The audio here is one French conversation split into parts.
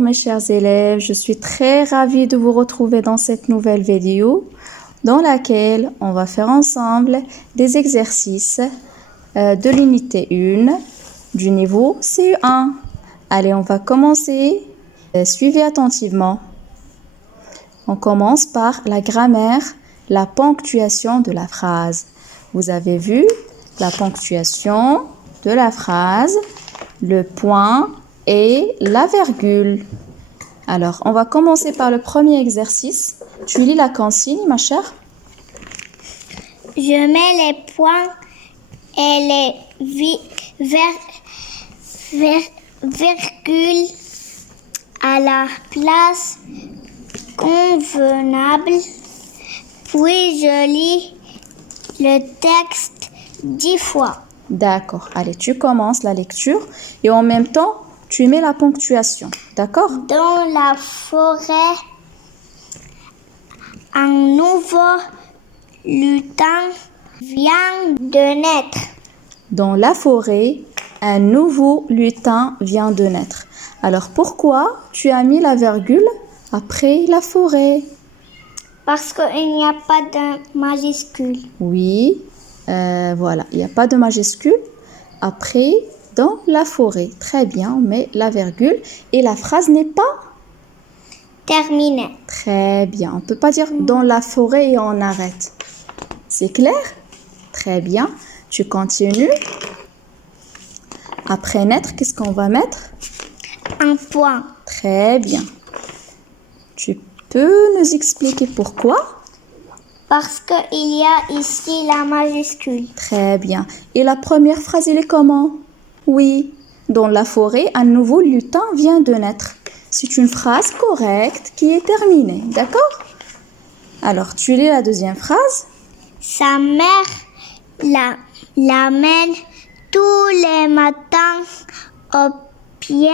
Bonjour mes chers élèves, je suis très ravie de vous retrouver dans cette nouvelle vidéo dans laquelle on va faire ensemble des exercices de l'unité 1 du niveau CE1. Allez, on va commencer. Suivez attentivement. On commence par la grammaire, la ponctuation de la phrase. Vous avez vu la ponctuation de la phrase, le point et la virgule. Alors, on va commencer par le premier exercice. Tu lis la consigne, ma chère? Je mets les points et les virgules à la place convenable. Puis je lis le texte 10 fois. D'accord. Allez, tu commences la lecture et en même temps, tu mets la ponctuation. D'accord? Dans la forêt, un nouveau lutin vient de naître. Dans la forêt, un nouveau lutin vient de naître. Alors, pourquoi tu as mis la virgule après la forêt? Parce qu'il n'y a pas de majuscule. Oui, voilà, il n'y a pas de majuscule. Après, dans la forêt. Très bien, on met la virgule et la phrase n'est pas terminée. Très bien, on ne peut pas dire dans la forêt et on arrête. C'est clair? Très bien, tu continues. Après naître, qu'est-ce qu'on va mettre? Un point. Très bien. Tu peux nous expliquer pourquoi? Parce qu'il y a ici la majuscule. Très bien. Et la première phrase, elle est comment? Oui, dans la forêt, un nouveau lutin vient de naître. C'est une phrase correcte qui est terminée, d'accord? Alors, tu lis la deuxième phrase. Sa mère l'amène tous les matins au pied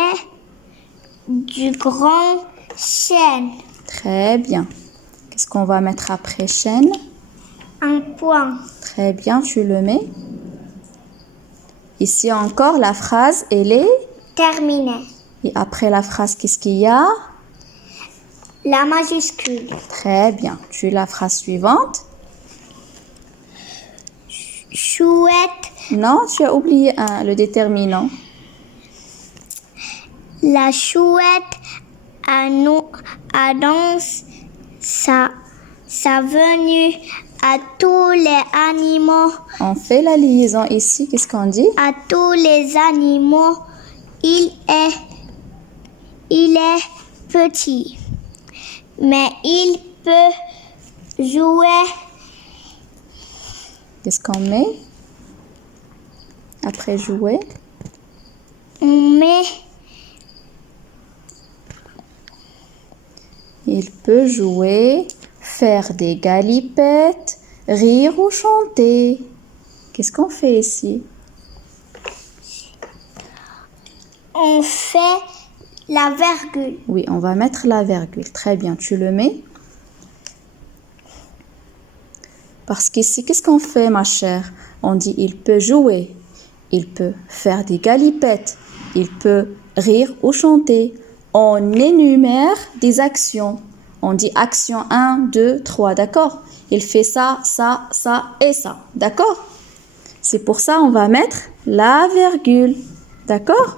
du grand chêne. Très bien. Qu'est-ce qu'on va mettre après chêne? Un point. Très bien, tu le mets. Ici encore, la phrase, elle est terminée. Et après la phrase, qu'est-ce qu'il y a? La majuscule. Très bien. Tu lis la phrase suivante. Chouette. Non, tu as oublié le déterminant. La chouette annonce sa venue à tous les animaux. On fait la liaison ici. Qu'est-ce qu'on dit? À tous les animaux. Il est petit, mais il peut jouer. Qu'est-ce qu'on met après jouer? On met. Il peut jouer, faire des galipettes, rire ou chanter. Qu'est-ce qu'on fait ici? On fait la virgule. Oui, on va mettre la virgule. Très bien, tu le mets. Parce qu'ici, qu'est-ce qu'on fait, ma chère? On dit il peut jouer, il peut faire des galipettes, il peut rire ou chanter. On énumère des actions. On dit action 1, 2, 3, d'accord? Il fait ça, ça, ça et ça, d'accord? C'est pour ça on va mettre la virgule, d'accord?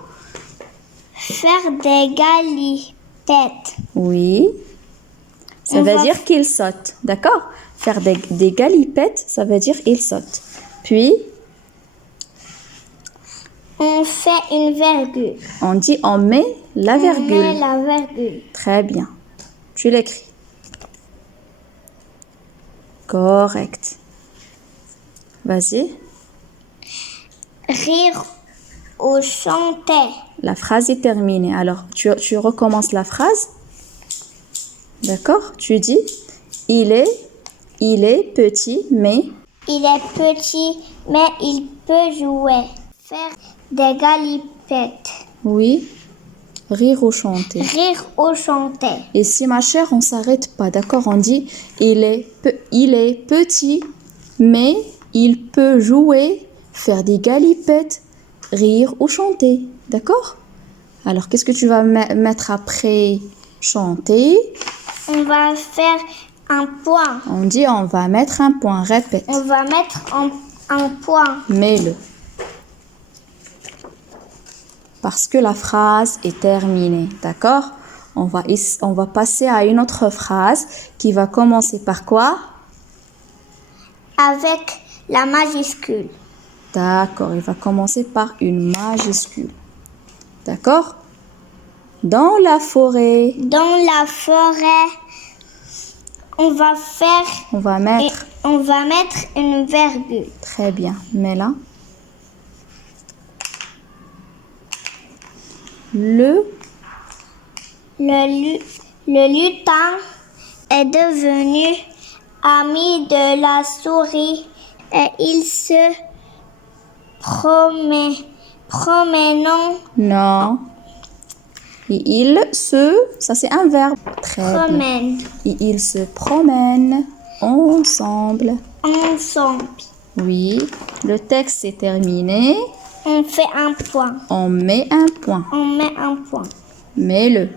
Faire des galipettes. Oui, ça veut dire qu'il saute, d'accord? Faire des galipettes, ça veut dire il saute. Puis, on fait une virgule. On dit on met la virgule. On met la virgule. Très bien. Tu l'écris. Correct. Vas-y. Rire ou chanter. La phrase est terminée. Alors, tu recommences la phrase. D'accord? Tu dis, il est petit, mais... Il est petit, mais il peut jouer. Faire des galipettes. Oui. Rire ou chanter. Rire ou chanter. Et si, ma chère, on s'arrête pas, d'accord? On dit, il est petit, mais il peut jouer, faire des galipettes, rire ou chanter. D'accord? Alors, qu'est-ce que tu vas mettre après chanter? On va faire un point. On dit on va mettre un point. Répète. On va mettre un point. Mets-le. Parce que la phrase est terminée. D'accord? On va passer à une autre phrase qui va commencer par quoi? Avec la majuscule. D'accord, il va commencer par une majuscule. D'accord? Dans la forêt. Dans la forêt, on va mettre une virgule. Très bien, mets-la. Le lutin est devenu ami de la souris et il se promenant. Non. Et ça c'est un verbe. Très Promène. bien. Et ils se promènent ensemble. Ensemble. Oui, le texte est terminé. On fait un point. On met un point. On met un point. Mets-le.